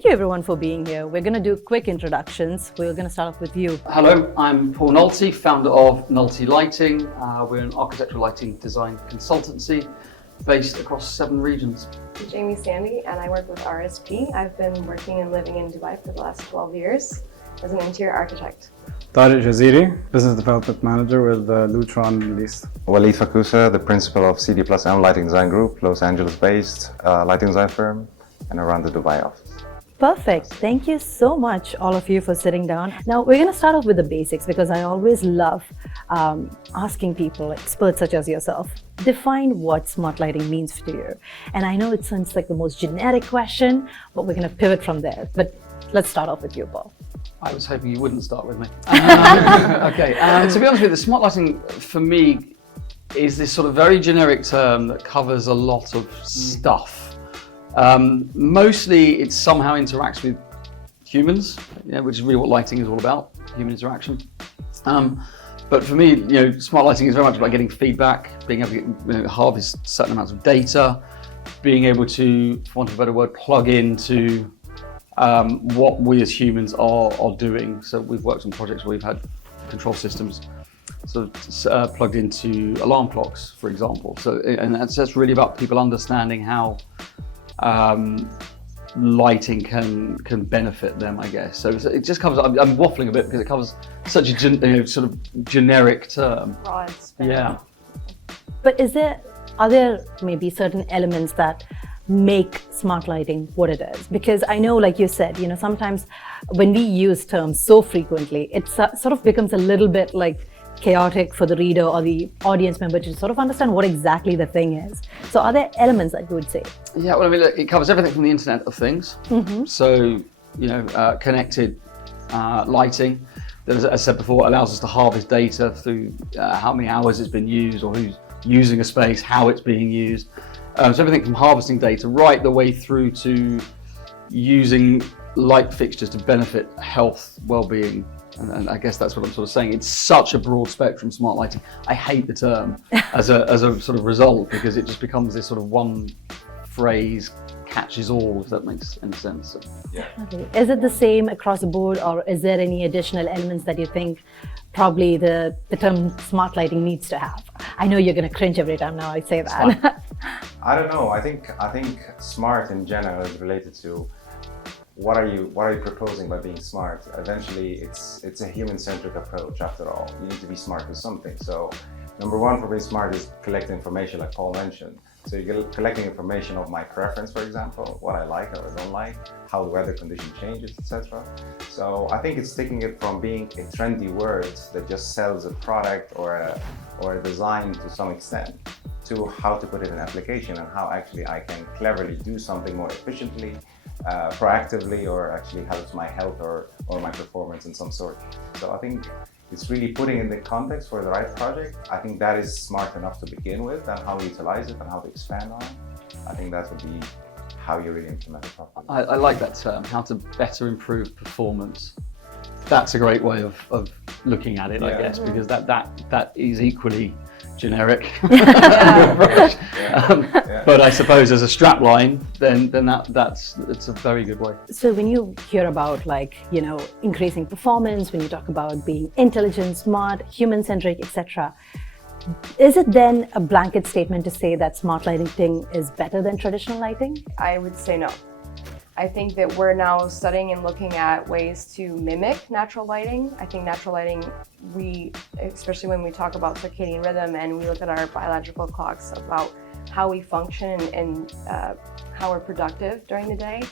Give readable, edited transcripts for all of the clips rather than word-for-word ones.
thank you everyone for being here. We're going to do quick introductions. We're going to start off with you. Hello, I'm Paul Nulty, founder of Nulty Lighting. We're an architectural lighting design consultancy based across 7 regions. I'm Jamie Sandy and I work with RSP. I've been working and living in Dubai for the last 12 years as an interior architect. Tarek, Jaziri, Business Development Manager with Lutron Middle East. Waleed Fakousa, the principal of CD+M Lighting Design Group, Los Angeles-based lighting design firm, and around the Dubai office. Perfect. Thank you so much, all of you, for sitting down. Now, we're going to start off with the basics because I always love asking people, experts such as yourself, define what smart lighting means to you. And I know it sounds like the most generic question, but we're going to pivot from there. But let's start off with you, Paul. I was hoping you wouldn't start with me. Okay, to be honest with you, smart lighting for me is this sort of very generic term that covers a lot of stuff. Mostly it somehow interacts with humans, which is really what lighting is all about, human interaction. But for me, smart lighting is very much about getting feedback, being able to harvest certain amounts of data, being able to, for want of a better word, plug into what we as humans are doing. So we've worked on projects where we've had control systems sort of plugged into alarm clocks, for example. So, and that's really about people understanding how lighting can benefit them, I guess. So it just covers, I'm waffling a bit because it covers such a sort of generic term. Broad spectrum. Yeah. But are there maybe certain elements that make smart lighting what it is? Because I know, like you said, sometimes when we use terms so frequently, it sort of becomes a little bit like chaotic for the reader or the audience member to sort of understand what exactly the thing is. So are there elements that you would say? Yeah, well, I mean, look, it covers everything from the Internet of Things. Mm-hmm. So, connected lighting that, as I said before, allows us to harvest data through how many hours it's been used or who's using a space, how it's being used. So everything from harvesting data right the way through to using light fixtures to benefit health, well-being. And I guess that's what I'm sort of saying. It's such a broad spectrum, smart lighting. I hate the term as a sort of result because it just becomes this sort of one phrase catches all, if that makes any sense. So, yeah. Okay. Is it the same across the board, or is there any additional elements that you think probably the term smart lighting needs to have? I know you're going to cringe every time now I say that. I don't know. I think smart in general is related to what are you proposing by being smart? Eventually, it's a human-centric approach. After all, you need to be smart with something. So, number one for being smart is collect information, like Paul mentioned. So you're collecting information of my preference, for example, what I like or I don't like, how the weather condition changes, etc. So I think it's taking it from being a trendy word that just sells a product or a design to some extent, to how to put it in application and how actually I can cleverly do something more efficiently, proactively, or actually helps my health or my performance in some sort. So I think it's really putting in the context for the right project. I think that is smart enough to begin with, and how to utilize it and how to expand on it. I think that would be how you really implement it properly. I like that term, how to better improve performance. That's a great way of looking at it, I guess, because that is equally generic. But I suppose as a strap line, then it's a very good way. So when you hear about increasing performance, when you talk about being intelligent, smart, human-centric, etc., is it then a blanket statement to say that smart lighting is better than traditional lighting? I would say no. I think that we're now studying and looking at ways to mimic natural lighting. I think natural lighting, especially when we talk about circadian rhythm and we look at our biological clocks about how we function and how we're productive during the day,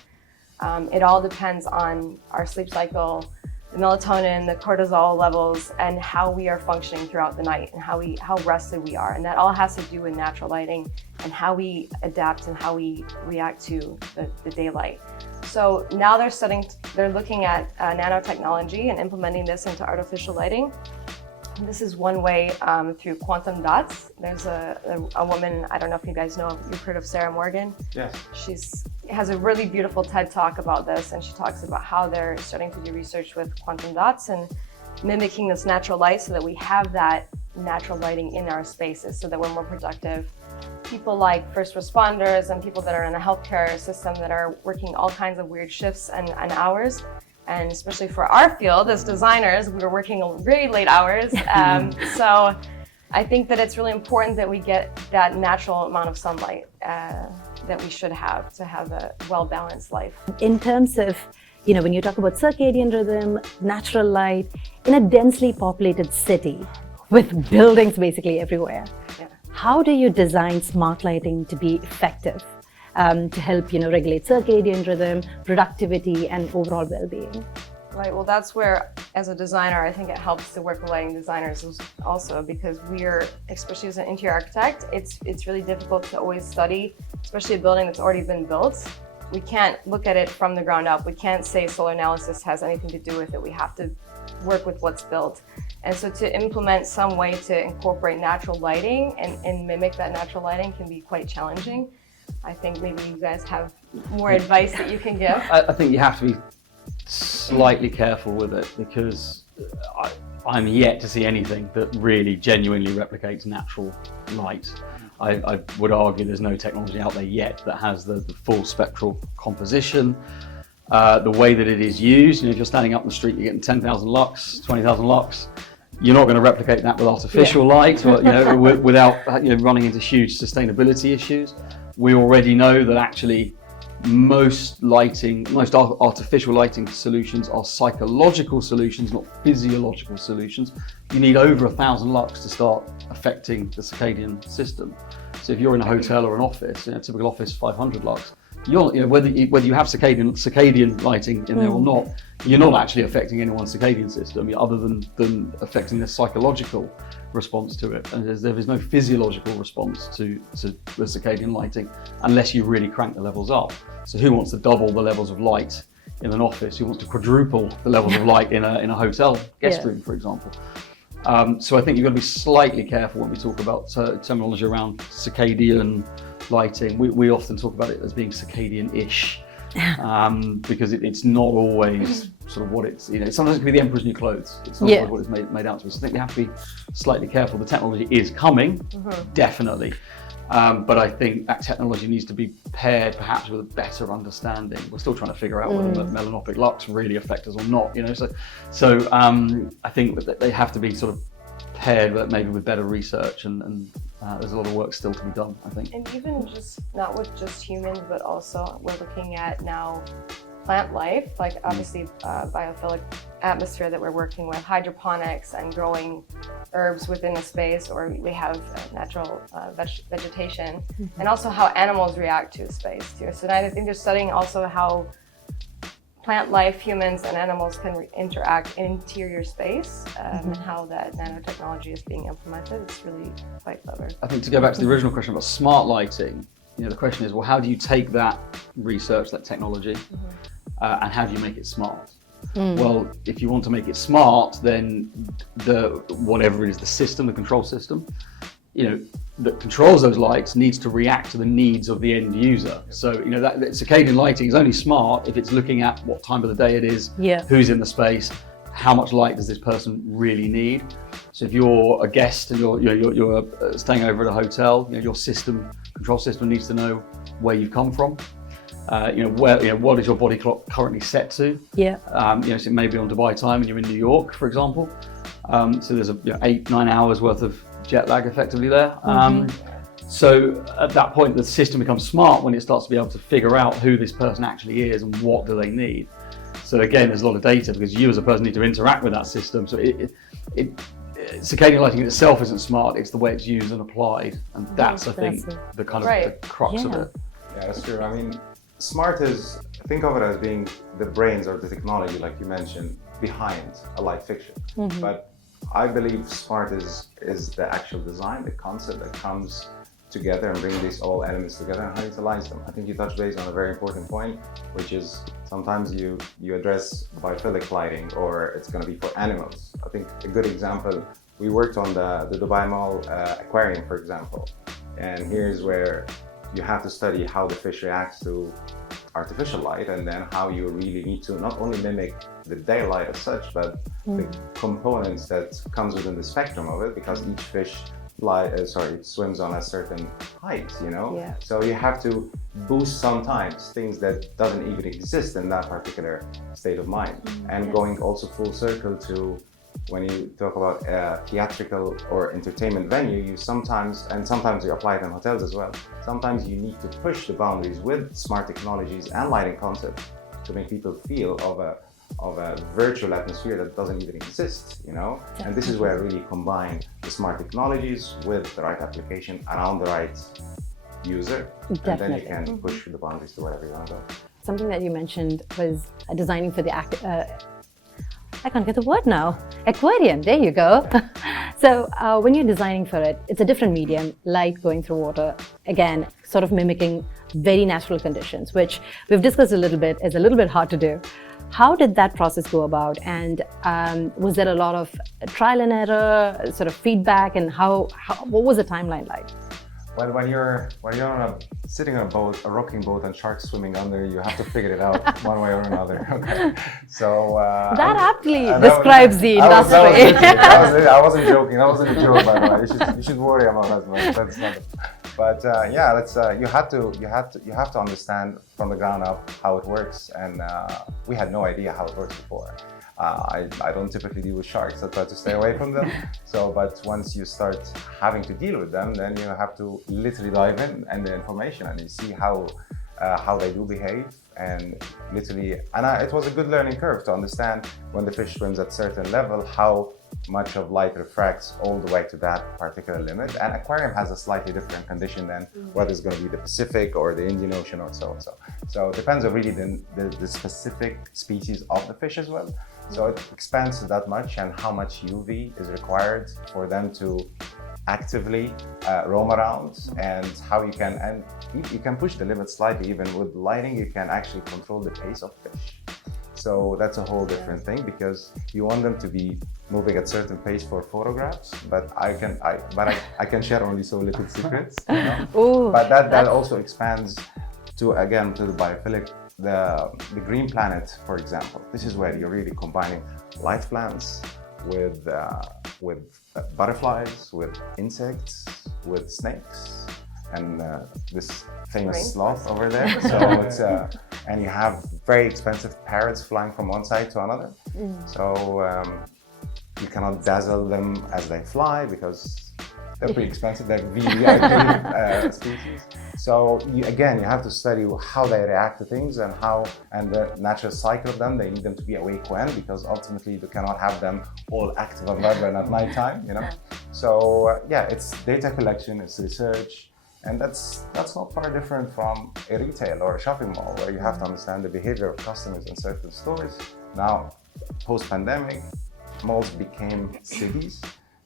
it all depends on our sleep cycle, the melatonin, the cortisol levels, and how we are functioning throughout the night and how rested we are. And that all has to do with natural lighting and how we adapt and how we react to the daylight. So now they're looking at nanotechnology and implementing this into artificial lighting. This is one way through quantum dots. There's a woman, I don't know if you guys know, you've heard of Sarah Morgan? Yes. She has a really beautiful TED Talk about this, and she talks about how they're starting to do research with quantum dots and mimicking this natural light so that we have that natural lighting in our spaces so that we're more productive people like first responders and people that are in the healthcare system that are working all kinds of weird shifts and hours. And especially for our field as designers, we were working very late hours. So I think that it's really important that we get that natural amount of sunlight that we should have to have a well-balanced life. In terms of, when you talk about circadian rhythm, natural light, in a densely populated city with buildings basically everywhere, how do you design smart lighting to be effective, to help, regulate circadian rhythm, productivity, and overall well-being? Right, well that's where, as a designer, I think it helps to work with lighting designers also, because especially as an interior architect, it's really difficult to always study, especially a building that's already been built. We can't look at it from the ground up. We can't say solar analysis has anything to do with it. We have to work with what's built. And so to implement some way to incorporate natural lighting and mimic that natural lighting can be quite challenging. I think maybe you guys have more advice that you can give. I think you have to be slightly careful with it, because I'm yet to see anything that really genuinely replicates natural light. I would argue there's no technology out there yet that has the full spectral composition. The way that it is used, if you're standing up in the street, you're getting 10,000 lux, 20,000 lux. You're not going to replicate that with artificial light, or, without running into huge sustainability issues. We already know that actually most artificial lighting solutions are psychological solutions, not physiological solutions. You need over 1,000 lux to start affecting the circadian system. So if you're in a hotel or an office, typical office 500 lux, whether you have circadian lighting in there or not, you're not actually affecting anyone's circadian system, other than affecting the psychological response to it. And there is no physiological response to the circadian lighting unless you really crank the levels up. So who wants to double the levels of light in an office? Who wants to quadruple the levels of light in a hotel guest room, for example? So I think you've got to be slightly careful when we talk about terminology around circadian lighting. We often talk about it as being circadian-ish, because it's not always sort of what it's, sometimes it can be the emperor's new clothes. It's not always what it's made out to be. So I think we have to be slightly careful. The technology is coming, definitely. But I think that technology needs to be paired perhaps with a better understanding. We're still trying to figure out whether melanopic lux really affect us or not, So I think that they have to be sort of paired, but maybe with better research, and there's a lot of work still to be done, I think. And even just not with just humans, but also we're looking at now plant life, like obviously biophilic atmosphere that we're working with, hydroponics and growing herbs within a space, or we have natural vegetation, and also how animals react to space too. So now I think they're studying also how plant life, humans and animals can interact in interior space, and how that nanotechnology is being implemented. It's really quite clever. I think to go back to the original question about smart lighting, the question is, well, how do you take that research, that technology, and how do you make it smart? Well, if you want to make it smart, then whatever it is, the system, the control system, that controls those lights needs to react to the needs of the end user. So, that circadian lighting is only smart if it's looking at what time of the day it is, who's in the space, how much light does this person really need. So if you're a guest and you're staying over at a hotel, your control system needs to know where you've come from. What is your body clock currently set to? So it may be on Dubai time and you're in New York, for example. So there's 8-9 hours worth of jet lag effectively there. So at that point, the system becomes smart when it starts to be able to figure out who this person actually is and what do they need. So again, there's a lot of data because you as a person need to interact with that system. So circadian lighting itself isn't smart, it's the way it's used and applied. And that's, I think, the kind of the crux of it. Yeah, that's true. I mean, smart is, think of it as being the brains or the technology, like you mentioned, behind a light fixture. But I believe smart is the actual design, the concept that comes together and bring these all elements together and how you utilize them. I think you touched base on a very important point, which is sometimes you address biophilic lighting, or it's going to be for animals. I think a good example, we worked on the Dubai Mall aquarium, for example, and here's where you have to study how the fish reacts to artificial light, and then how you really need to not only mimic the daylight as such, but the components that comes within the spectrum of it, because each fish it swims on a certain height, you know? Yeah. So you have to boost sometimes things that doesn't even exist in that particular state of mind. And going also full circle to when you talk about theatrical or entertainment venue, you sometimes you apply it in hotels as well. Sometimes you need to push the boundaries with smart technologies and lighting concepts to make people feel of a virtual atmosphere that doesn't even exist, you know? And this is where I really combine the smart technologies with the right application around the right user. Definitely. And then you can push the boundaries to wherever you want to go. Something that you mentioned was designing for the I can't get the word now. Aquarium, there you go. So when you're designing for it, it's a different medium, light going through water, again, sort of mimicking very natural conditions, which we've discussed a little bit, is a little bit hard to do. How did that process go about? And was there a lot of trial and error, sort of feedback, and what was the timeline like? Well, when you're sitting on a boat, a rocking boat, and sharks swimming under, you have to figure it out one way or another. Okay. So that aptly describes the industry. I wasn't joking. That wasn't a joke, by the way. You should worry about that. That's not. But yeah, that's you have to understand from the ground up how it works, and we had no idea how it works before. I don't typically deal with sharks. I try to stay away from them. But once you start having to deal with them, then you have to literally dive in and the information, and you see how they do behave, and it was a good learning curve to understand when the fish swims at a certain level how much of light refracts all the way to that particular limit. And aquarium has a slightly different condition than whether it's going to be the Pacific or the Indian Ocean or so. So it depends on really the specific species of the fish as well. So it expands to that much, and how much UV is required for them to actively roam around, and how you can push the limit slightly. Even with lighting, you can actually control the pace of fish. So that's a whole different thing, because you want them to be moving at certain pace for photographs, but I can share only so little secrets. You know? Ooh, but that also expands to the biophilic, the green planet, for example. This is where you're really combining light plants with butterflies, with insects, with snakes, and this famous sloth over there. So it's and you have very expensive parrots flying from one side to another. So you cannot dazzle them as they fly, because they're pretty expensive. They're VVIP species. So you have to study how they react to things, and the natural cycle of them. They need them to be awake when, because ultimately you cannot have them all active and vibrant at night time, you know. So it's data collection, it's research, and that's not far different from a retail or a shopping mall, where you have to understand the behavior of customers in certain stores. Now, post-pandemic, malls became cities.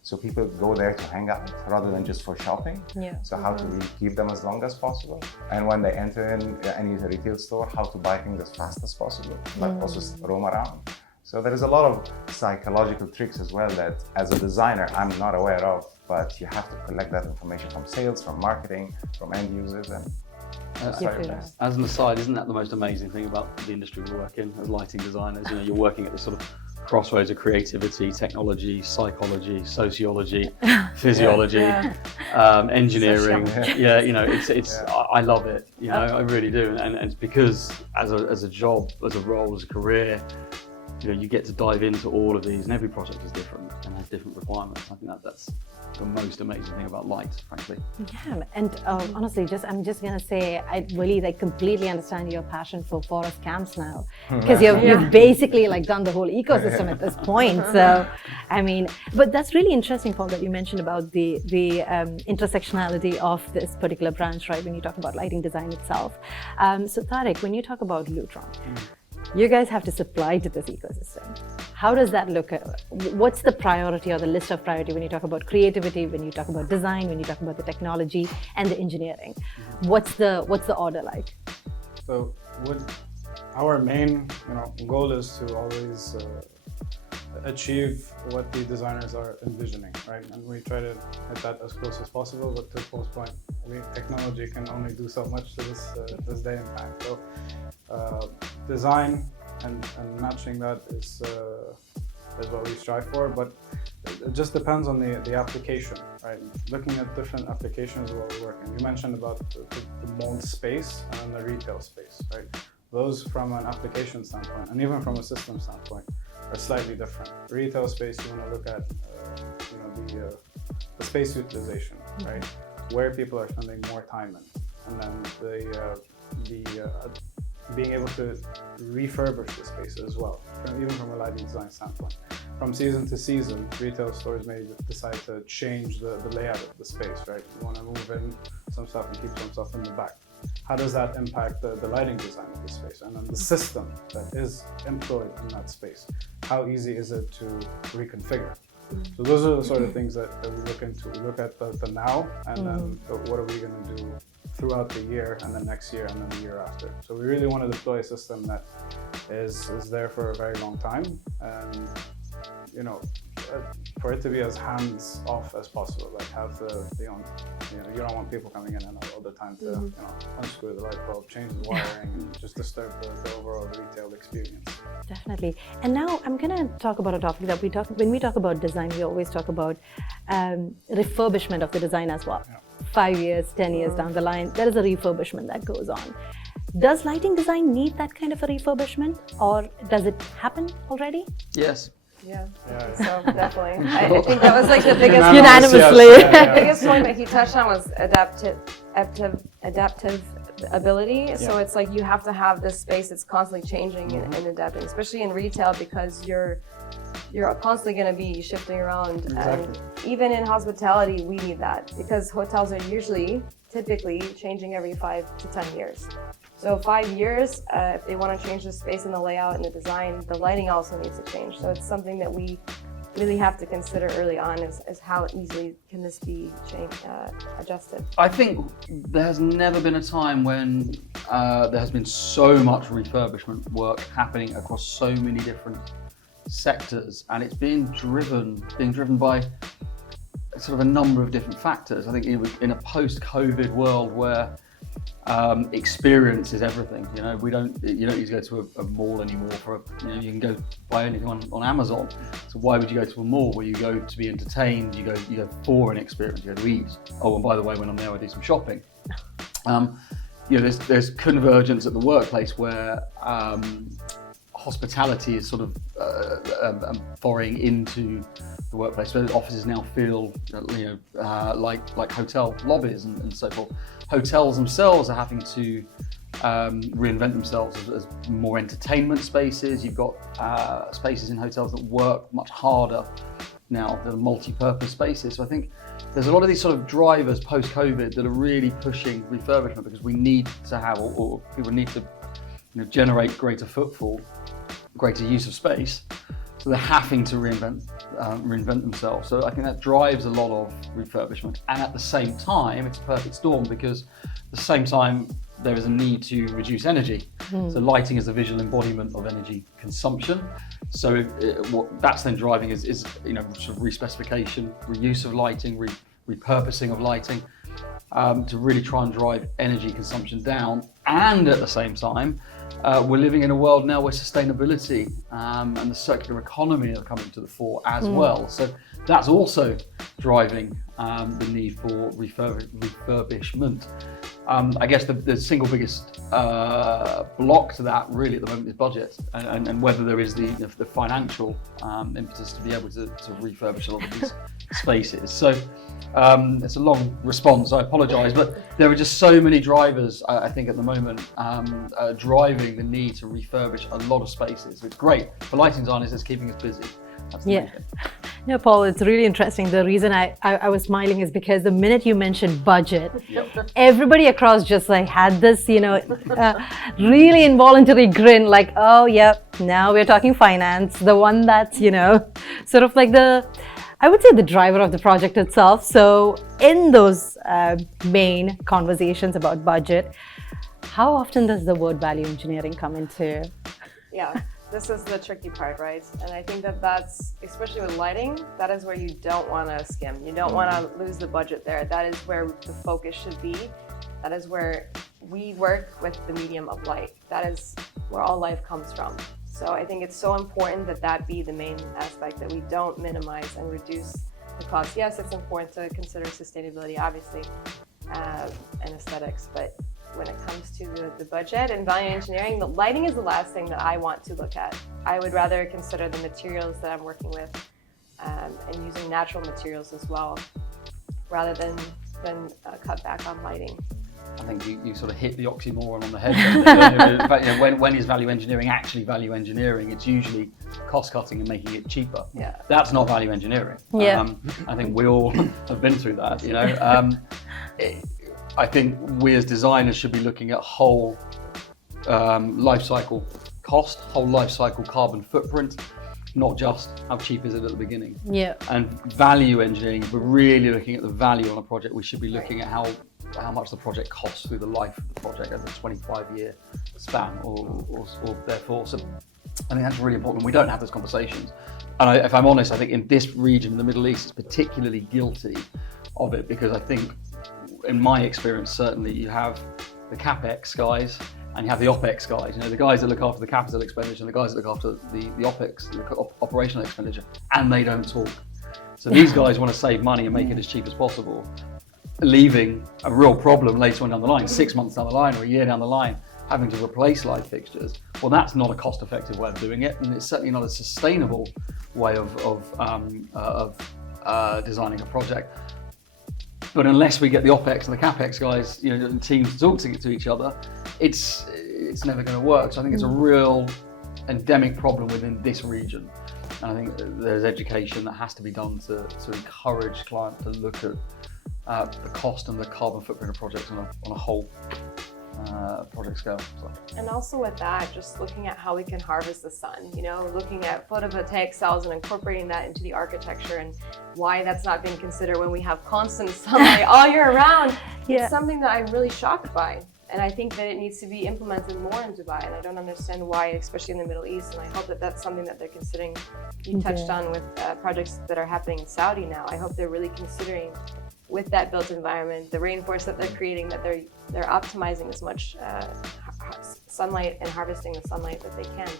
So people go there to hang out rather than just for shopping. Yeah. So how to really keep them as long as possible, and when they enter in any retail store, how to buy things as fast as possible, but also roam around. So there is a lot of psychological tricks as well that, as a designer, I'm not aware of, but you have to collect that information from sales, from marketing, from end users, and as an aside, isn't that the most amazing thing about the industry we work in as lighting designers? You know, you're working at this sort of crossroads of creativity, technology, psychology, sociology, physiology, engineering. Yeah, you know, I love it. You know, I really do, and it's because as a job, as a role, as a career, you know, you get to dive into all of these, and every project is different and has different requirements. I think that's the most amazing thing about light, frankly. Yeah, and honestly, I'm just gonna say, I really completely understand your passion for forest camps now, because you've basically done the whole ecosystem at this point. So, I mean, but that's really interesting, Paul, that you mentioned about the intersectionality of this particular branch, right? When you talk about lighting design itself. So, Tarek, when you talk about Lutron, you guys have to supply to this ecosystem. How does that look? What's the priority or the list of priority when you talk about creativity, when you talk about design, when you talk about the technology and the engineering? What's the order like? So our main goal is to always achieve what the designers are envisioning, right? And we try to hit that as close as possible, but to Paul's point, technology can only do so much to this day and time. So design and matching that is what we strive for, but it just depends on the application, right? Looking at different applications while we're working. You mentioned about the mold space and the retail space, right? Those from an application standpoint and even from a system standpoint are slightly different. Retail space, you want to look at the space utilization, right? Where people are spending more time in, and then being able to refurbish the space as well, even from a lighting design standpoint. From season to season, retail stores may decide to change the layout of the space, right? You want to move in some stuff and keep some stuff in the back. How does that impact the lighting design of the space? And then the system that is employed in that space. How easy is it to reconfigure? So those are the sort of things that we look into. We look at the now, and then what are we going to do throughout the year, and then next year, and then the year after. So we really want to deploy a system that is there for a very long time, and for it to be as hands off as possible. Like have you don't want people coming in and out all the time to unscrew the light bulb, change the wiring, and just disturb the overall retail experience. Definitely. And now I'm going to talk about a topic that when we talk about design, we always talk about refurbishment of the design as well. Yeah. 5 years, 10 years down the line, there is a refurbishment that goes on. Does lighting design need that kind of a refurbishment, or does it happen already? Yes. Yeah. Yeah. So definitely. I think that was like the biggest Unanimously. The biggest point that he touched on was adaptive ability. So it's like you have to have this space that's constantly changing and adapting, especially in retail, because you're constantly going to be shifting around. Exactly. And even in hospitality, we need that, because hotels are typically changing every 5 to 10 years. So 5 years, if they want to change the space and the layout and the design, the lighting also needs to change. So it's something that we really have to consider early on, is how easily can this be adjusted. I think there has never been a time when there has been so much refurbishment work happening across so many different sectors, and it's being driven by sort of a number of different factors. I think in a post-COVID world where experience is everything. You don't need to go to a mall anymore you can go buy anything on Amazon. So why would you go to a mall? Where you go to be entertained, you go for an experience, you go to eat. Oh, and by the way, when I'm there, I do some shopping. There's convergence at the workplace where hospitality is sort of foraying into the workplace. So offices now feel like hotel lobbies and so forth. Hotels themselves are having to reinvent themselves as more entertainment spaces. You've got spaces in hotels that work much harder now than multi-purpose spaces. So I think there's a lot of these sort of drivers post-COVID that are really pushing refurbishment, because we need to have, or people need to generate greater footfall, greater use of space. So they're having to reinvent themselves. So I think that drives a lot of refurbishment. And at the same time, it's a perfect storm, because at the same time, there is a need to reduce energy. So lighting is a visual embodiment of energy consumption. So what that's then driving is sort of respecification, reuse of lighting, repurposing of lighting, to really try and drive energy consumption down. And at the same time, we're living in a world now where sustainability and the circular economy are coming to the fore as well. So that's also driving the need for refurbishment. I guess the single biggest block to that really at the moment is budget, and whether there is the financial impetus to be able to refurbish a lot of these spaces. So it's a long response, I apologise, but there are just so many drivers, I think, at the moment driving the need to refurbish a lot of spaces. It's great for lighting designers, it's keeping us busy. That's the main thing. No, Paul, it's really interesting. The reason I was smiling is because the minute you mentioned budget, everybody across just had this, really involuntary grin, like, oh, yep, now we're talking finance, the one that's, sort of like I would say the driver of the project itself. So in those main conversations about budget, how often does the word value engineering come into? Yeah. This is the tricky part, right? And I think that's, especially with lighting, that is where you don't want to skim. You don't want to lose the budget there. That is where the focus should be. That is where we work with the medium of light. That is where all life comes from. So I think it's so important that that be the main aspect, that we don't minimize and reduce the cost. Yes, it's important to consider sustainability, obviously, and aesthetics, but when it comes to the budget and value engineering, the lighting is the last thing that I want to look at. I would rather consider the materials that I'm working with and using natural materials as well, rather than cut back on lighting. I think you sort of hit the oxymoron on the head. When is value engineering actually value engineering? It's usually cost cutting and making it cheaper. Yeah. That's not value engineering. Yeah. I think we all have been through that. I think we as designers should be looking at whole life cycle cost, whole life cycle carbon footprint, not just how cheap is it at the beginning. Yeah. And value engineering, if we're really looking at the value on a project, we should be looking at how much the project costs through the life of the project over a 25-year span or therefore. So I think that's really important. We don't have those conversations. And if I'm honest, I think in this region, the Middle East, is particularly guilty of it, because I think, in my experience, certainly, you have the CapEx guys and you have the OpEx guys. The guys that look after the capital expenditure and the guys that look after the OpEx, the operational expenditure, and they don't talk. So these guys want to save money and make it as cheap as possible, leaving a real problem later on down the line, 6 months down the line or a year down the line, having to replace light fixtures. Well, that's not a cost-effective way of doing it, and it's certainly not a sustainable way of designing a project. But unless we get the OpEx and the CapEx guys, and teams to talk to each other, it's never going to work. So I think it's a real endemic problem within this region. And I think there's education that has to be done to encourage clients to look at the cost and the carbon footprint of projects on a whole project scale. And also with that, just looking at how we can harvest the sun, looking at photovoltaic cells and incorporating that into the architecture, and why that's not being considered when we have constant sunlight all year round. Yeah. It's something that I'm really shocked by. And I think that it needs to be implemented more in Dubai. And I don't understand why, especially in the Middle East. And I hope that that's something that they're considering. You touched on with projects that are happening in Saudi now. I hope they're really considering, with that built environment, the rainforest that they're creating, that they're optimizing as much sunlight and harvesting the sunlight that they can.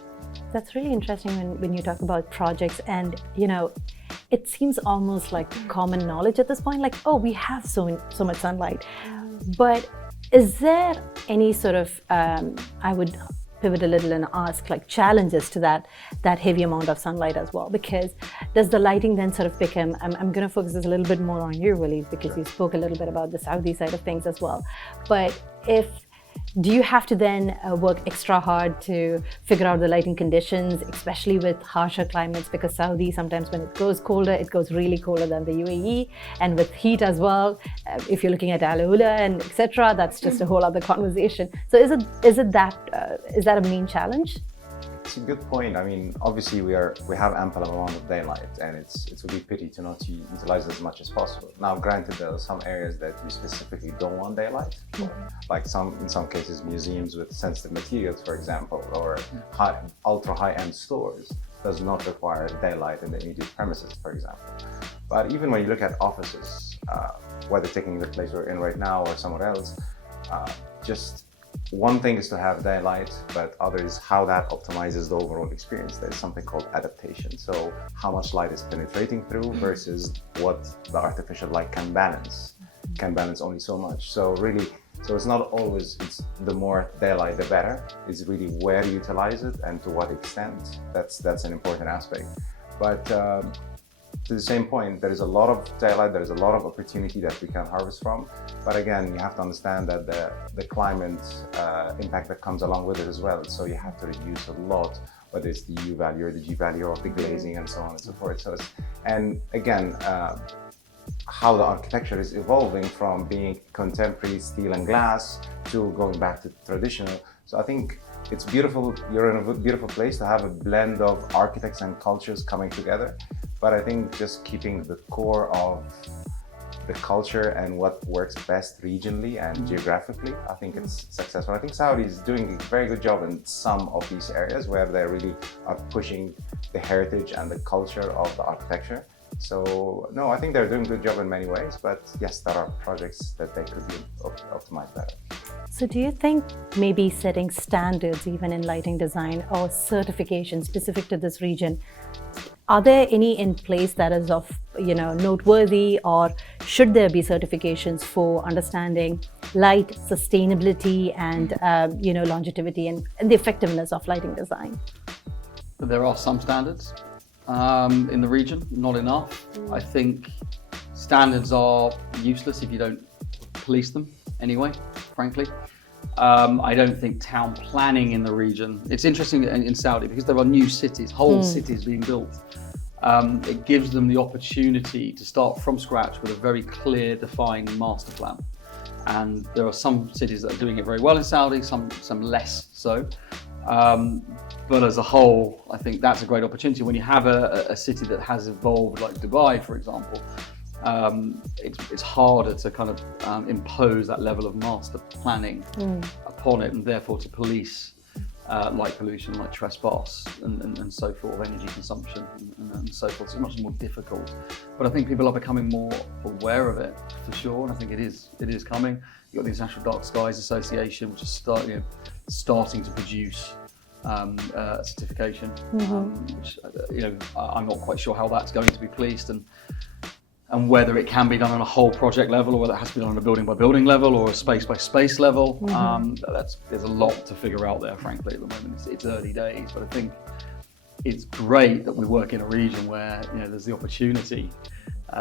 That's really interesting when you talk about projects, and it seems almost like common knowledge at this point, like, oh, we have so much sunlight. But is there any sort of, I would pivot a little and ask, like, challenges to that heavy amount of sunlight as well? Because does the lighting then sort of become, I'm going to focus this a little bit more on you, Waleed, because you spoke a little bit about the Saudi side of things as well. But do you have to then work extra hard to figure out the lighting conditions, especially with harsher climates? Because Saudi, sometimes when it goes colder, it goes really colder than the UAE, and with heat as well. If you're looking at Al Ula and etc., that's just a whole other conversation. So is that a main challenge? It's a good point. I mean, obviously we have ample amount of daylight, and it's a big pity to not utilize as much as possible. Now, granted, there are some areas that we specifically don't want daylight, like in some cases museums with sensitive materials, for example, or ultra high-end stores does not require daylight in the immediate premises, for example. But even when you look at offices, whether taking the place we're in right now or somewhere else, just one thing is to have daylight, but other is how that optimizes the overall experience. There's something called adaptation. So how much light is penetrating through versus what the artificial light can balance only so much. So it's not always, it's the more daylight, the better. It's really where you utilize it and to what extent. That's an important aspect. But to the same point, there is a lot of daylight, there is a lot of opportunity that we can harvest from. But again, you have to understand that the climate impact that comes along with it as well. So you have to reduce a lot, whether it's the U value or the G value of the glazing and so on and so forth. So how the architecture is evolving from being contemporary steel and glass to going back to traditional. So I think it's beautiful. You're in a beautiful place to have a blend of architects and cultures coming together. But I think just keeping the core of the culture and what works best regionally and geographically, I think it's successful. I think Saudi is doing a very good job in some of these areas where they really are pushing the heritage and the culture of the architecture. So no, I think they're doing a good job in many ways, but yes, there are projects that they could be optimized better. So do you think maybe setting standards even in lighting design or certification specific to this region, are there any in place that is of noteworthy, or should there be certifications for understanding light sustainability and longevity and the effectiveness of lighting design? There are some standards in the region, not enough. I think standards are useless if you don't police them anyway, frankly. I don't think town planning in the region, it's interesting in Saudi because there are new cities, whole cities being built. It gives them the opportunity to start from scratch with a very clear, defined master plan. And there are some cities that are doing it very well in Saudi, some less so. But as a whole, I think that's a great opportunity. When you have a city that has evolved, like Dubai, for example, it's harder to kind of impose that level of master planning upon it, and therefore to police light pollution, like trespass and so forth, energy consumption and so forth. So it's much more difficult. But I think people are becoming more aware of it for sure, and I think it is coming. You've got the International Dark Skies Association, which is starting to produce certification, which I'm not quite sure how that's going to be policed and whether it can be done on a whole project level or whether it has to be done on a building by building level or a space by space level. There's a lot to figure out there, frankly, at the moment. It's early days, but I think it's great that we work in a region where there's the opportunity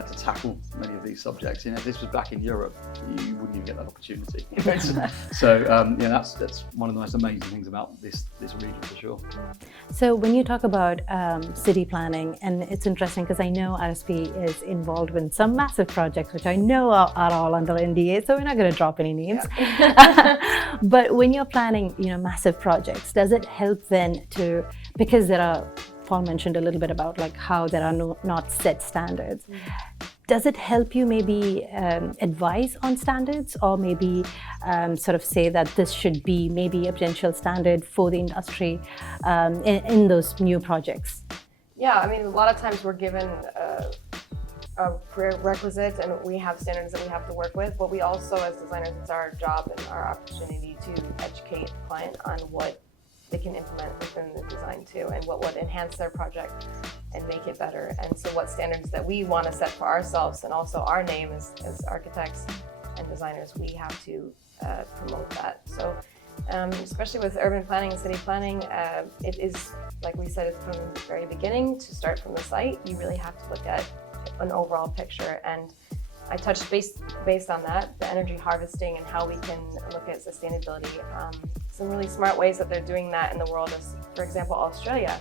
to tackle many of these subjects. If this was back in Europe, you wouldn't even get that opportunity. So that's one of the most amazing things about this region for sure. So when you talk about city planning, and it's interesting because I know RSP is involved with some massive projects, which I know are all under NDA, so we're not going to drop any names. Yeah. But when you're planning, massive projects, does it help then because there are, Paul mentioned a little bit about like how there are not set standards. Does it help you maybe advise on standards, or maybe sort of say that this should be maybe a potential standard for the industry in those new projects? Yeah, I mean, a lot of times we're given a prerequisite and we have standards that we have to work with, but we also, as designers, it's our job and our opportunity to educate the client on what they can implement within the design too, and what would enhance their project and make it better. And so what standards that we want to set for ourselves, and also our name as architects and designers, we have to promote that. So especially with urban planning and city planning, it is, like we said, it's from the very beginning to start from the site. You really have to look at an overall picture, and I touched based on that, the energy harvesting and how we can look at sustainability. Some really smart ways that they're doing that in the world is, for example, Australia.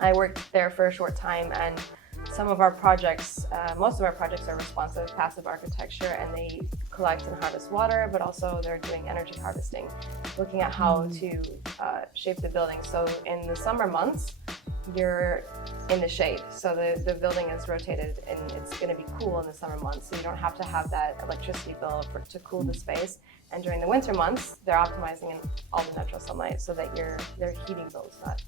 I worked there for a short time, and some of our projects, most of our projects are responsive, passive architecture, and they collect and harvest water, but also they're doing energy harvesting, looking at how to shape the building. So in the summer months, you're in the shade. So the building is rotated and it's going to be cool in the summer months. So you don't have to have that electricity bill to cool the space. And during the winter months, they're optimizing in all the natural sunlight so that their heating bill is not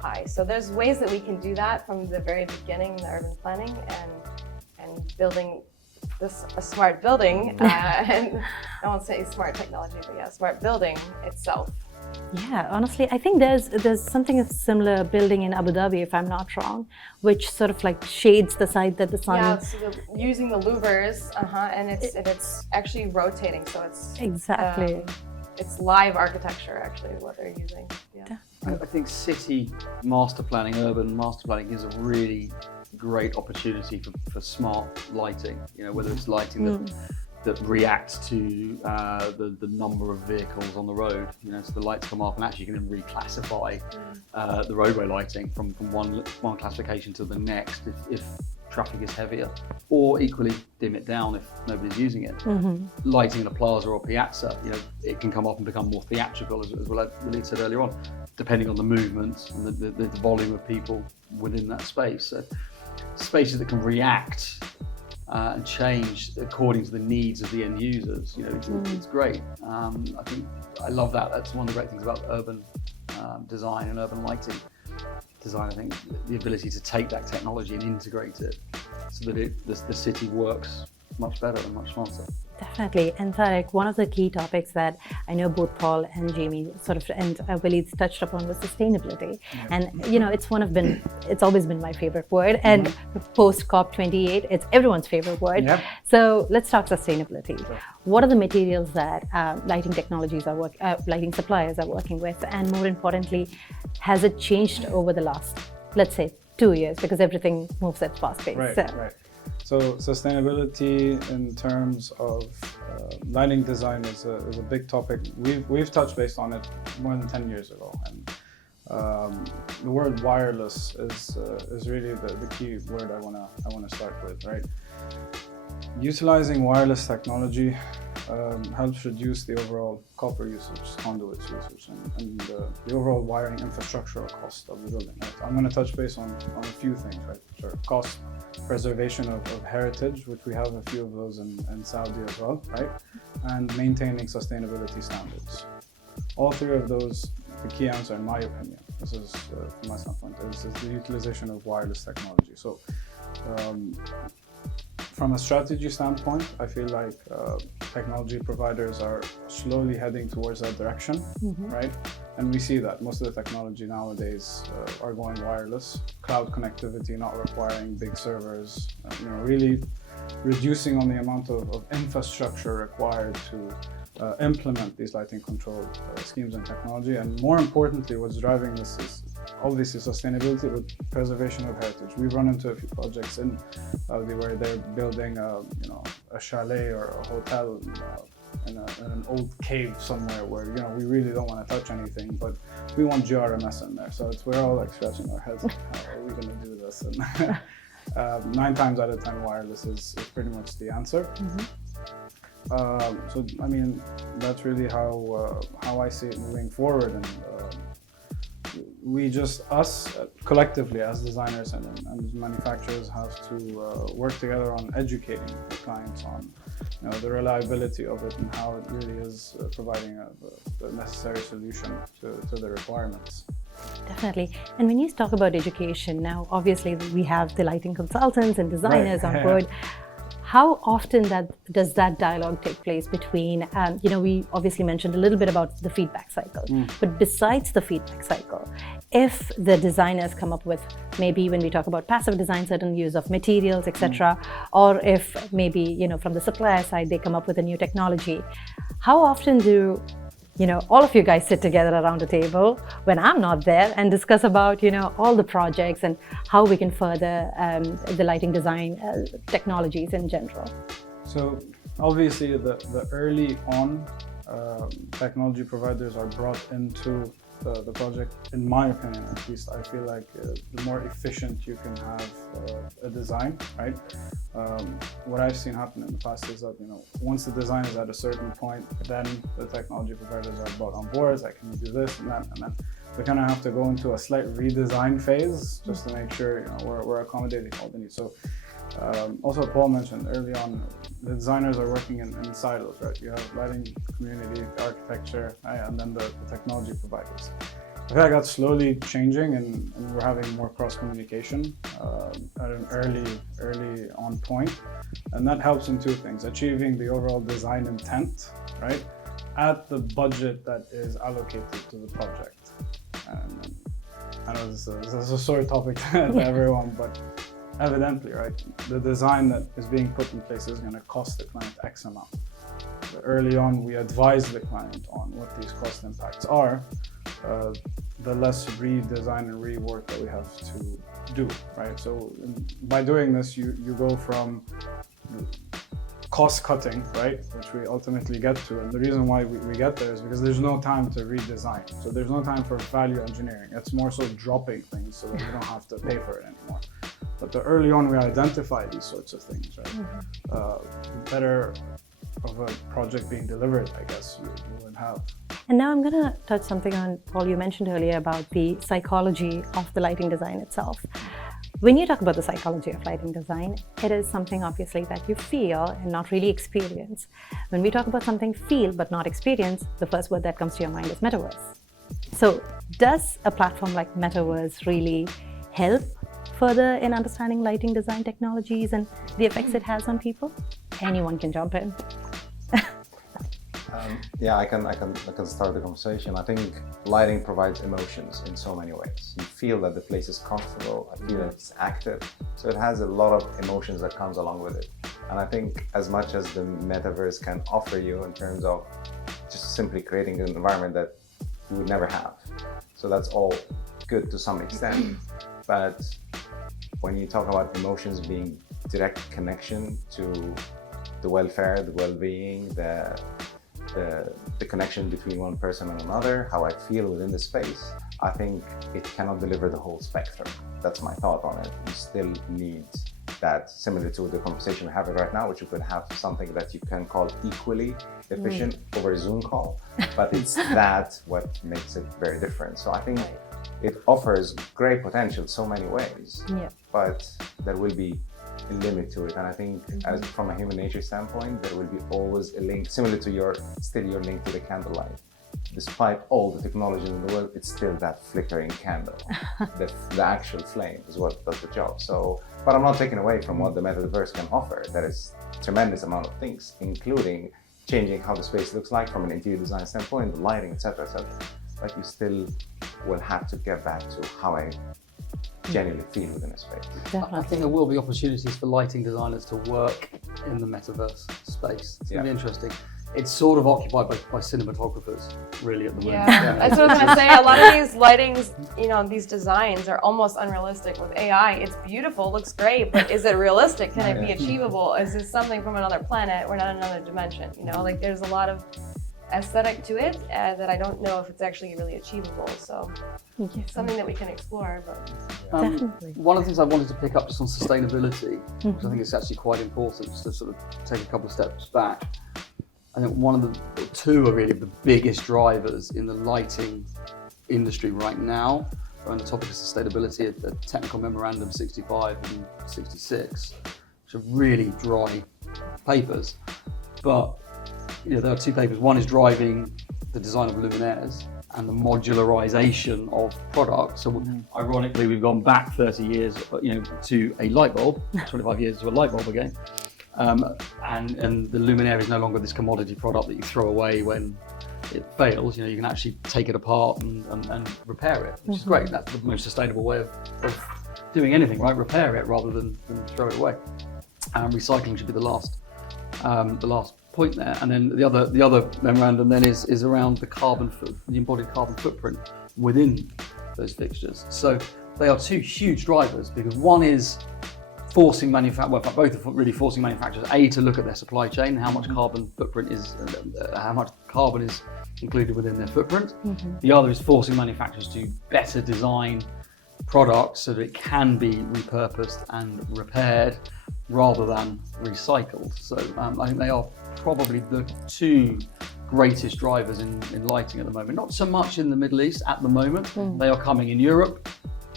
high. So there's ways that we can do that from the very beginning, the urban planning and building a smart building. And I won't say smart technology, but yeah, smart building itself. Yeah, honestly, I think there's something of similar building in Abu Dhabi, if I'm not wrong, which sort of like shades the side that the sun. Yeah, so using the louvers, and it's actually rotating, so it's exactly. It's live architecture, actually, what they're using. Yeah. I think city master planning, urban master planning, is a really great opportunity for smart lighting. Whether it's lighting that reacts to the number of vehicles on the road. So the lights come off, and actually you can then reclassify the roadway lighting from one classification to the next if traffic is heavier, or equally dim it down if nobody's using it. Lighting in a plaza or piazza, it can come off and become more theatrical, as Waleed said earlier on, depending on the movement and the volume of people within that space. So spaces that can react and change according to the needs of the end users. It's great. I love that. That's one of the great things about urban design and urban lighting design. I think the ability to take that technology and integrate it so that the city works much better and much smarter. Definitely. And Tarek, one of the key topics that I know both Paul and Jamie and Waleed touched upon was sustainability. Yeah. And it's always been my favorite word. And post COP28, it's everyone's favorite word. Yep. So let's talk sustainability. Sure. What are the materials that lighting suppliers are working with? And more importantly, has it changed over the last, let's say, 2 years, because everything moves at fast pace? Right. So sustainability in terms of lighting design is a big topic. We've touched base on it more than 10 years ago, and the word wireless is really the key word I wanna start with, right? Utilizing wireless technology helps reduce the overall copper usage, conduits usage, and the overall wiring infrastructural cost of the building. Right? I'm going to touch base on a few things, right? Which are cost, preservation of heritage, which we have a few of those in Saudi as well, right? And maintaining sustainability standards. All three of those, the key answer, in my opinion, this is from my standpoint, is the utilization of wireless technology. So, from a strategy standpoint, I feel like technology providers are slowly heading towards that direction, right? And we see that most of the technology nowadays are going wireless, cloud connectivity, not requiring big servers, really reducing on the amount of infrastructure required to implement these lighting control schemes and technology. And more importantly, what's driving this is obviously sustainability with preservation of heritage. We've run into a few projects in Saudi where they're building a chalet or a hotel in an old cave somewhere where we really don't want to touch anything, but we want GRMS in there. So we're all like scratching our heads, how are we going to do this? And 9 times out of 10, wireless is pretty much the answer. So I mean, that's really how I see it moving forward, and us collectively as designers and manufacturers have to work together on educating the clients on the reliability of it and how it really is providing the necessary solution to the requirements. Definitely. And when you talk about education, now obviously we have the lighting consultants and designers on board. How often does that dialogue take place between, we obviously mentioned a little bit about the feedback cycle, but besides the feedback cycle, if the designers come up with, maybe when we talk about passive design, certain use of materials, etc., or if maybe, from the supplier side, they come up with a new technology, how often do all of you guys sit together around a table when I'm not there and discuss about, all the projects and how we can further the lighting design technologies in general? So obviously the early on technology providers are brought into the project. In my opinion, at least, I feel like the more efficient you can have a design, right? What I've seen happen in the past is that once the design is at a certain point, then the technology providers are brought on board. Like, can you do this and that, and then we kind of have to go into a slight redesign phase just to make sure we're accommodating all the needs. So also, Paul mentioned early on, the designers are working in silos, right? You have lighting community, architecture, and then the technology providers. I feel like that's slowly changing, and we're having more cross-communication at an early on point. And that helps in 2 things: achieving the overall design intent, right, at the budget that is allocated to the project. And I know this is a sore topic to everyone, but evidently, right, the design that is being put in place is going to cost the client X amount. So early on, we advise the client on what these cost impacts are, the less redesign and rework that we have to do, right? So by doing this, you go from cost cutting, right, which we ultimately get to. And the reason why we get there is because there's no time to redesign. So there's no time for value engineering. It's more so dropping things so that you don't have to pay for it anymore. But the early on we identify these sorts of things, right? Better of a project being delivered, I guess, you would have. And now I'm going to touch something on, Paul, you mentioned earlier about the psychology of the lighting design itself. When you talk about the psychology of lighting design, it is something obviously that you feel and not really experience. When we talk about something feel but not experience, the first word that comes to your mind is metaverse. So does a platform like metaverse really help further in understanding lighting design technologies and the effects it has on people? Anyone can jump in. Yeah, I can start the conversation. I think lighting provides emotions in so many ways. You feel that the place is comfortable. I feel that it's active. So it has a lot of emotions that comes along with it. And I think as much as the metaverse can offer you in terms of just simply creating an environment that you would never have. So that's all good to some extent. But when you talk about emotions being direct connection to the welfare, the well-being, the connection between one person and another, how I feel within the space, I think it cannot deliver the whole spectrum. That's my thought on it. You still need that, similar to the conversation we're having right now, which you could have something that you can call equally efficient over a Zoom call, but it's that what makes it very different. So I think it offers great potential so many ways, but there will be a limit to it. And I think as from a human nature standpoint, there will be always a link, similar to your link to the candlelight. Despite all the technology in the world, it's still that flickering candle. the actual flame is what does the job. So, but I'm not taking away from what the metaverse can offer. There is tremendous amount of things, including changing how the space looks like from an interior design standpoint, the lighting, etc., etc. But you still will have to get back to how I genuinely feel within a space. I think there will be opportunities for lighting designers to work in the metaverse space. It's going to be interesting. It's sort of occupied by cinematographers, really, at the moment. Yeah, that's what I was going to say. A lot of these lightings, these designs are almost unrealistic with AI. It's beautiful, looks great, but is it realistic? Can it be achievable? Is this something from another planet or not another dimension? Like there's a lot of aesthetic to it that I don't know if it's actually really achievable. So it's something that we can explore. But Definitely. One of the things I wanted to pick up just on sustainability, which I think is actually quite important, just to sort of take a couple of steps back. I think two are really the biggest drivers in the lighting industry right now around the topic of sustainability, the technical memorandum 65 and 66, which are really dry papers. But there are two papers. One is driving the design of luminaires and the modularization of products. So ironically, we've gone back 30 years, to a light bulb, 25 years to a light bulb again. And the luminaire is no longer this commodity product that you throw away when it fails. You can actually take it apart and repair it, which is great. That's the most sustainable way of doing anything, right? Repair it rather than throw it away. Recycling should be the last point there. And then the other memorandum then is around the embodied carbon footprint within those fixtures. So they are two huge drivers, because one is forcing both are really forcing manufacturers to look at their supply chain, how much carbon footprint is, how much carbon is included within their footprint. The other is forcing manufacturers to better design products so that it can be repurposed and repaired rather than recycled. So I think they are probably the two greatest drivers in lighting at the moment. Not so much in the Middle East at the moment. They are coming in Europe.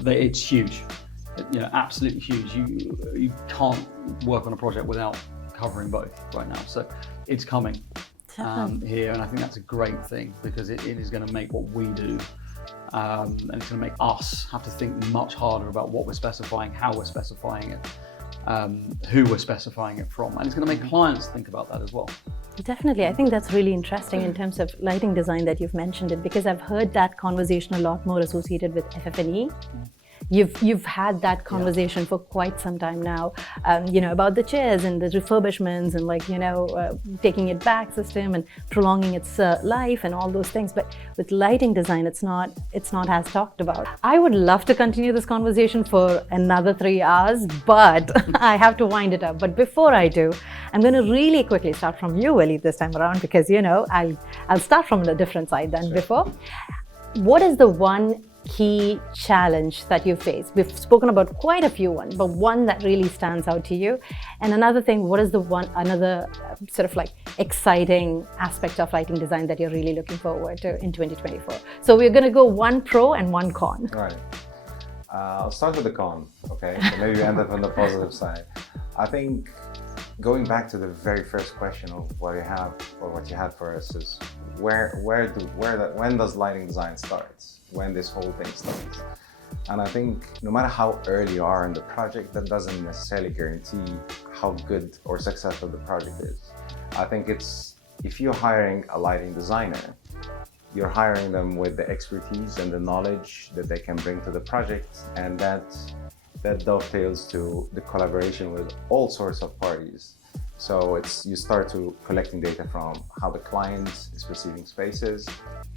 It's huge. Absolutely huge. You can't work on a project without covering both right now. So it's coming here, and I think that's a great thing, because it is going to make what we do, and it's going to make us have to think much harder about what we're specifying, how we're specifying it, who we're specifying it from, and it's going to make clients think about that as well. Definitely. I think that's really interesting in terms of lighting design that you've mentioned it, because I've heard that conversation a lot more associated with FF&E. You've had that conversation for quite some time now, about the chairs and the refurbishments and taking it back system and prolonging its life and all those things. But with lighting design, it's not as talked about. I would love to continue this conversation for another 3 hours, but I have to wind it up. But before I do, I'm going to really quickly start from you, Waleed, this time around, because I'll start from a different side than before. What is the one key challenge that you face? We've spoken about quite a few ones, but one that really stands out to you. And another thing, what is another sort of exciting aspect of lighting design that you're really looking forward to in 2024? So we're going to go one pro and one con. Right. I'll start with the con, okay? So maybe we end up on the positive side. I think going back to the very first question of what you have or what you had for us is when does lighting design start? When this whole thing starts? And I think no matter how early you are in the project, that doesn't necessarily guarantee how good or successful the project is. I think if you're hiring a lighting designer, you're hiring them with the expertise and the knowledge that they can bring to the project, and that dovetails to the collaboration with all sorts of parties. So you start to collecting data from how the client is perceiving spaces,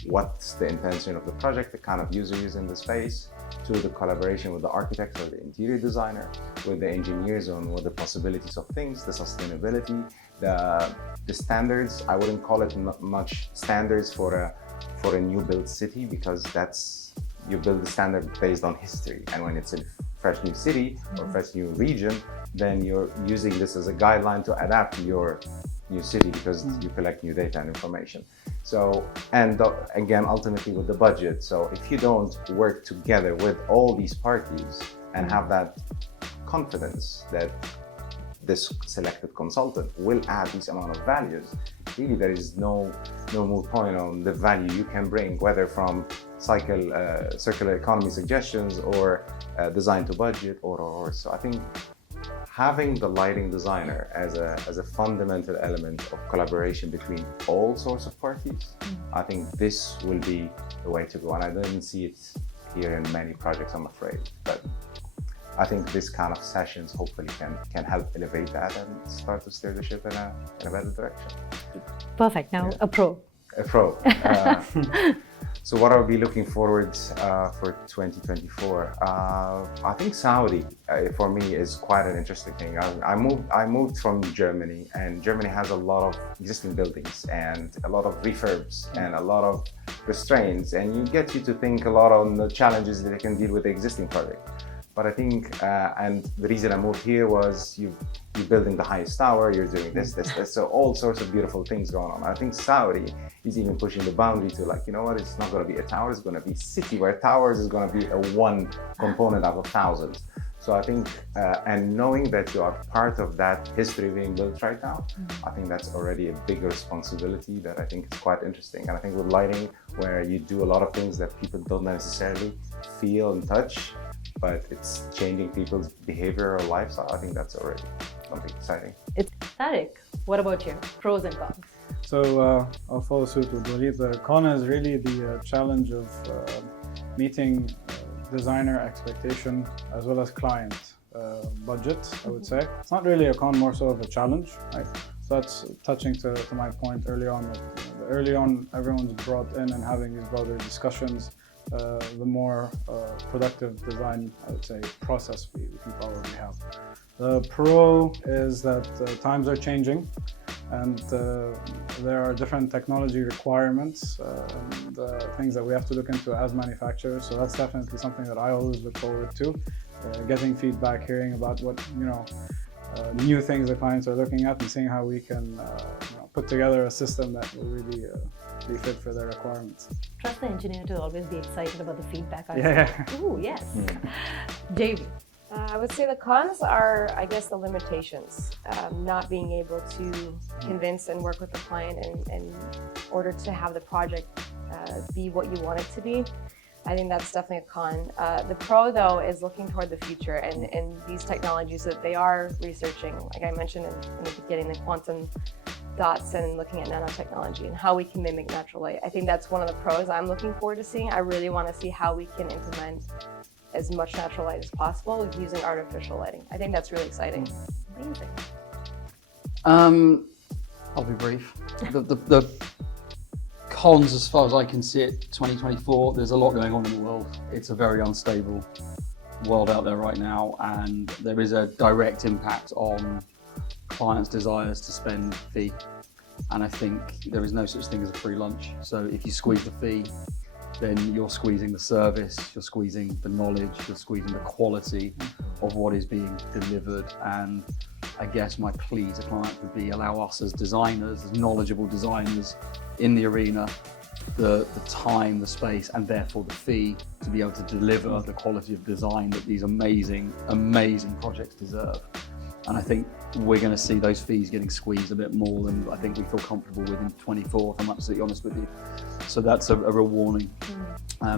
what's the intention of the project, the kind of user is in the space, to the collaboration with the architect or the interior designer, with the engineers on what the possibilities of things, the sustainability, the standards. I wouldn't call it much standards for a new build city, because you build the standard based on history, and when it's a fresh new city or fresh new region, then you're using this as a guideline to adapt to your new city, because you collect new data and information. So, and again, ultimately with the budget. So if you don't work together with all these parties and have that confidence that this selected consultant will add this amount of values, really there is no moot point on the value you can bring, whether from circular economy suggestions or design to budget or. So I think having the lighting designer as a fundamental element of collaboration between all sorts of parties, I think this will be the way to go. And I don't see it here in many projects, I'm afraid. But I think this kind of sessions hopefully can help elevate that and start to steer the ship in a better direction. Perfect. Now, a pro. A pro. So what I'll be looking forward for 2024? I think Saudi, for me, is quite an interesting thing. I moved from Germany, and Germany has a lot of existing buildings and a lot of refurbs and a lot of restraints, and you to think a lot on the challenges that they can deal with the existing project. But I think, and the reason I moved here was you're building the highest tower, you're doing this, so all sorts of beautiful things going on. I think Saudi is even pushing the boundary to like, you know what, it's not going to be a tower, it's going to be a city where towers is going to be a one component out of thousands. So I think, and knowing that you are part of that history being built right now, I think that's already a big responsibility that I think is quite interesting. And I think with lighting, where you do a lot of things that people don't necessarily feel and touch, but it's changing people's behavior or lifestyle, I think that's already something exciting. It's Tarek. What about you? Pros and cons. So I'll follow suit with Waleed. The con is really the challenge of meeting designer expectation as well as client budget, I would say. It's not really a con, more so of a challenge, right? So that's touching to my point early on. That, early on, everyone's brought in and having these broader discussions. The more productive design, I would say, process we can probably have. The pro is that times are changing, and there are different technology requirements and things that we have to look into as manufacturers. So that's definitely something that I always look forward to, getting feedback, hearing about what new things the clients are looking at, and seeing how we can put together a system that will really be fit for their requirements. Trust the engineer to always be excited about the feedback. Yeah. Ooh, yes. JV. I would say the cons are, I guess, the limitations. Not being able to convince and work with the client in order to have the project be what you want it to be. I think that's definitely a con. The pro, though, is looking toward the future and these technologies that they are researching. Like I mentioned in the beginning, the quantum dots and looking at nanotechnology and how we can mimic natural light. I think that's one of the pros I'm looking forward to seeing. I really want to see how we can implement as much natural light as possible using artificial lighting. I think that's really exciting. Amazing. I'll be brief. The cons, as far as I can see it, 2024, there's a lot going on in the world. It's a very unstable world out there right now, and there is a direct impact on clients' desires to spend fee. And I think there is no such thing as a free lunch. So if you squeeze the fee, then you're squeezing the service, you're squeezing the knowledge, you're squeezing the quality of what is being delivered. And I guess my plea to clients would be allow us as designers, as knowledgeable designers in the arena, the time, the space, and therefore the fee to be able to deliver the quality of design that these amazing, amazing projects deserve. And I think we're going to see those fees getting squeezed a bit more than I think we feel comfortable with in 24, if I'm absolutely honest with you. So that's a real warning,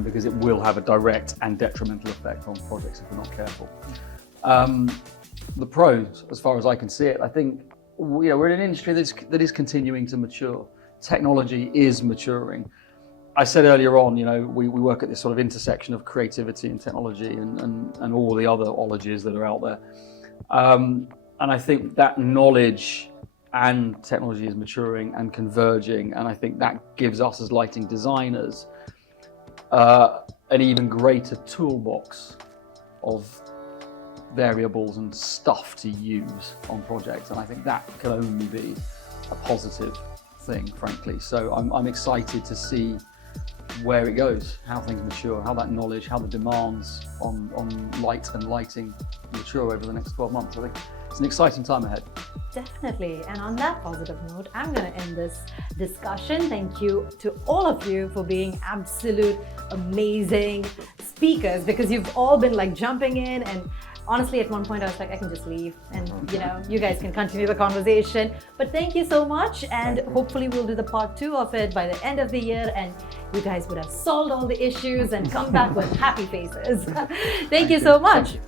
because it will have a direct and detrimental effect on projects if we're not careful. The pros, as far as I can see it, I think we're in an industry that is continuing to mature. Technology is maturing. I said earlier on, we work at this sort of intersection of creativity and technology and all the other ologies that are out there. And I think that knowledge and technology is maturing and converging, and I think that gives us as lighting designers an even greater toolbox of variables and stuff to use on projects, and I think that can only be a positive thing, frankly. So I'm excited to see where it goes, how things mature, how that knowledge, how the demands on light and lighting mature over the next 12 months. I think it's an exciting time ahead. Definitely. And on that positive note, I'm going to end this discussion. Thank you to all of you for being absolute amazing speakers, because you've all been like jumping in, and honestly, at one point I was like, I can just leave and you guys can continue the conversation. But thank you so much, and hopefully we'll do the part 2 of it by the end of the year, and you guys would have solved all the issues and come back with happy faces. Thank you so much.